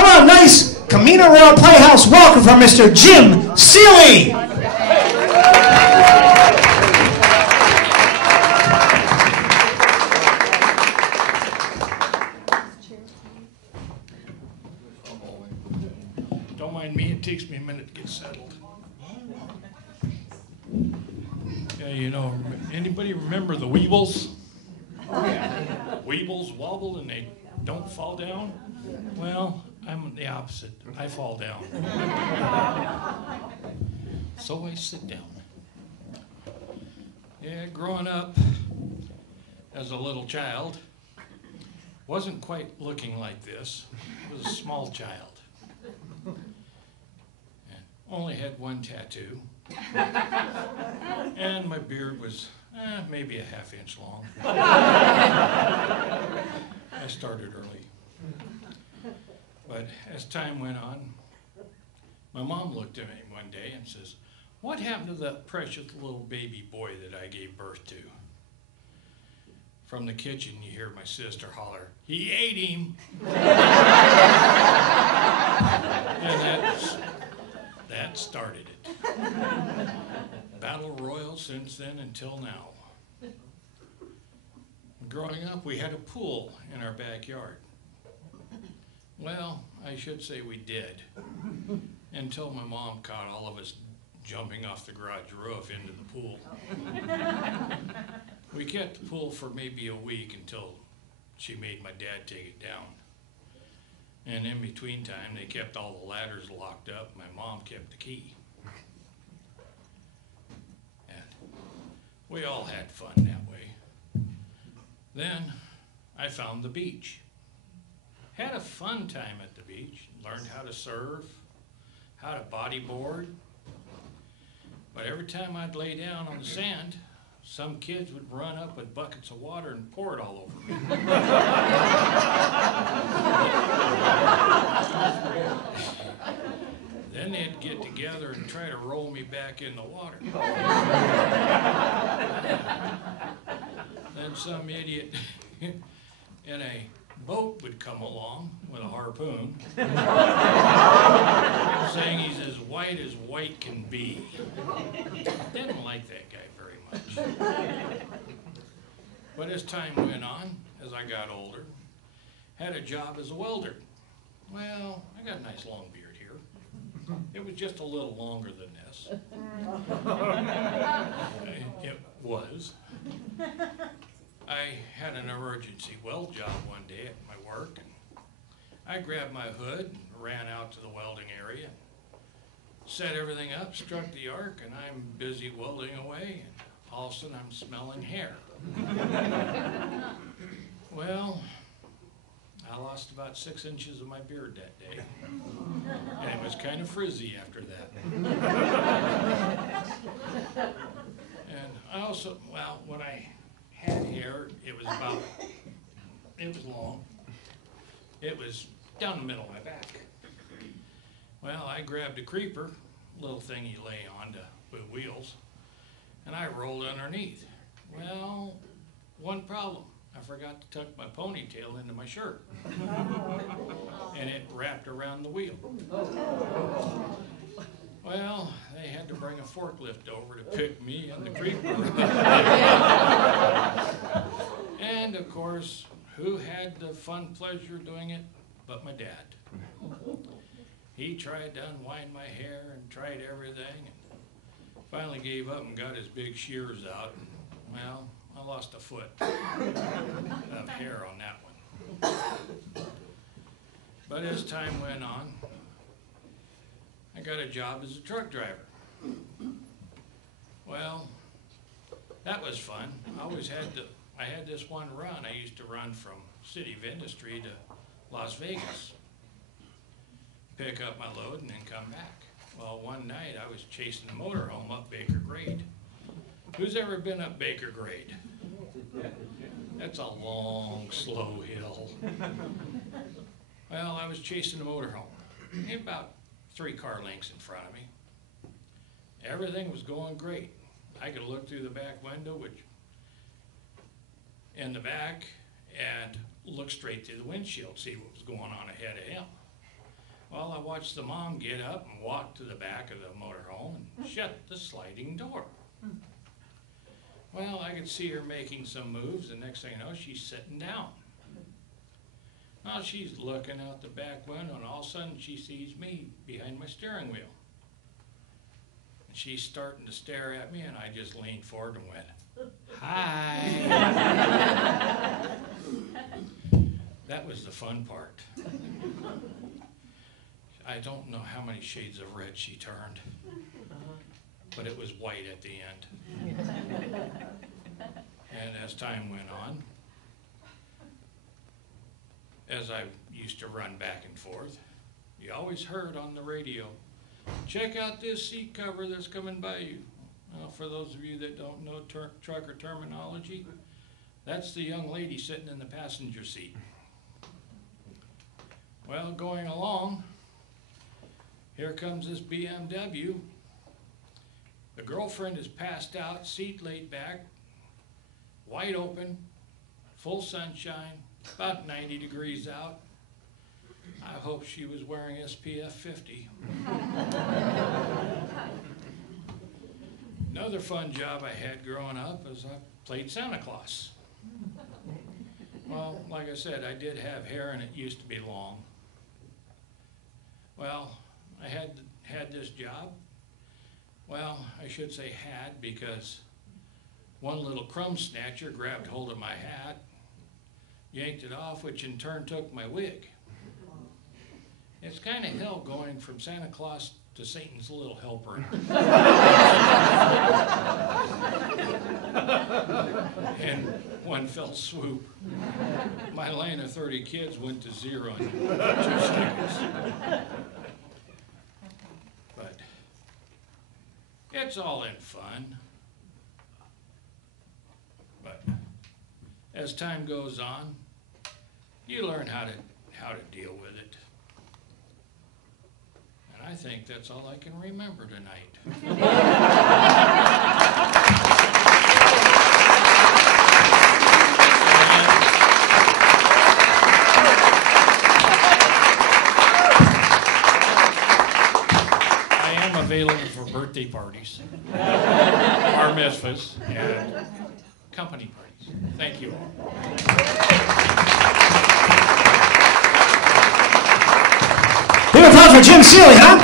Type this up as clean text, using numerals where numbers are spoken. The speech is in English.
How about a nice Camino Royal Playhouse welcome from Mr. Jim Seeley? Don't mind me, it takes me a minute to get settled. Yeah, you know, anybody remember the Weebles? Oh, yeah. Weebles wobble and they don't fall down? Well, I'm the opposite. I fall down. So I sit down. Yeah, growing up as a little child, wasn't quite looking like this. I was a small child. Only had one tattoo. And my beard was maybe a half-inch long. I started early. But as time went on, my mom looked at me one day and says, "What happened to that precious little baby boy that I gave birth to?" From the kitchen, you hear my sister holler, "He ate him." And that started it. Battle royal since then until now. Growing up, we had a pool in our backyard. Well, I should say we did, until my mom caught all of us jumping off the garage roof into the pool. We kept the pool for maybe a week until she made my dad take it down. And in between time, they kept all the ladders locked up. My mom kept the key. And we all had fun that way. Then I found the beach. Had a fun time at the beach. Learned how to surf, how to bodyboard. But every time I'd lay down on the sand, some kids would run up with buckets of water and pour it all over me. Then they'd get together and try to roll me back in the water. Then some idiot in a boat would come along with a harpoon, saying he's as white can be. Didn't like that guy very much. But as time went on, as I got older, had a job as a welder. Well, I got a nice long beard here. It was just a little longer than this. It was. I had an emergency weld job one day at my work, and I grabbed my hood and ran out to the welding area, set everything up, struck the arc, and I'm busy welding away, and all of a sudden I'm smelling hair. Well, I lost about 6 inches of my beard that day, and it was kind of frizzy after that. And I also, well, when I had hair, it was long. It was down the middle of my back. Well, I grabbed a creeper, little thing you lay on with wheels, and I rolled underneath. Well, one problem. I forgot to tuck my ponytail into my shirt. And it wrapped around the wheel. Well, they had to bring a forklift over to pick me and the creeper up. And of course, who had the fun pleasure doing it but my dad? He tried to unwind my hair and tried everything, and finally gave up and got his big shears out. And, well, I lost a foot of hair on that one. But as time went on, I got a job as a truck driver. Well, that was fun. I had this one run. I used to run from City of Industry to Las Vegas, pick up my load and then come back. Well, one night I was chasing the motorhome up Baker Grade. Who's ever been up Baker Grade? That's a long, slow hill. Well, I was chasing the motorhome, about 3 car lengths in front of me. Everything was going great. I could look through the back window, in the back, and look straight through the windshield, see what was going on ahead of him. Well, I watched the mom get up and walk to the back of the motorhome and shut the sliding door. Well, I could see her making some moves, and next thing I know, she's sitting down. Now she's looking out the back window, and all of a sudden she sees me behind my steering wheel. And she's starting to stare at me, and I just leaned forward and went, "Hi." That was the fun part. I don't know how many shades of red she turned, but it was white at the end. And as time went on, as I used to run back and forth, you always heard on the radio, "Check out this seat cover that's coming by you." Well, for those of you that don't know trucker terminology, that's the young lady sitting in the passenger seat. Well, going along, here comes this BMW. The girlfriend is passed out, seat laid back, wide open, full sunshine, about 90 degrees out. I hope she was wearing SPF 50. Another fun job I had growing up is I played Santa Claus. Well, like I said, I did have hair and it used to be long. Well, I had this job. Well, I should say had, because one little crumb snatcher grabbed hold of my hat, yanked it off, which in turn took my wig. It's kind of hell going from Santa Claus to Satan's little helper. In one fell swoop, my line of 30 kids went to 0 in 2 seconds. But it's all in fun. But as time goes on, you learn how to deal with it. And I think that's all I can remember tonight. I am available for birthday parties, bar mitzvahs, and company parties. Thank you all. Give it up for Jim Seeley, huh?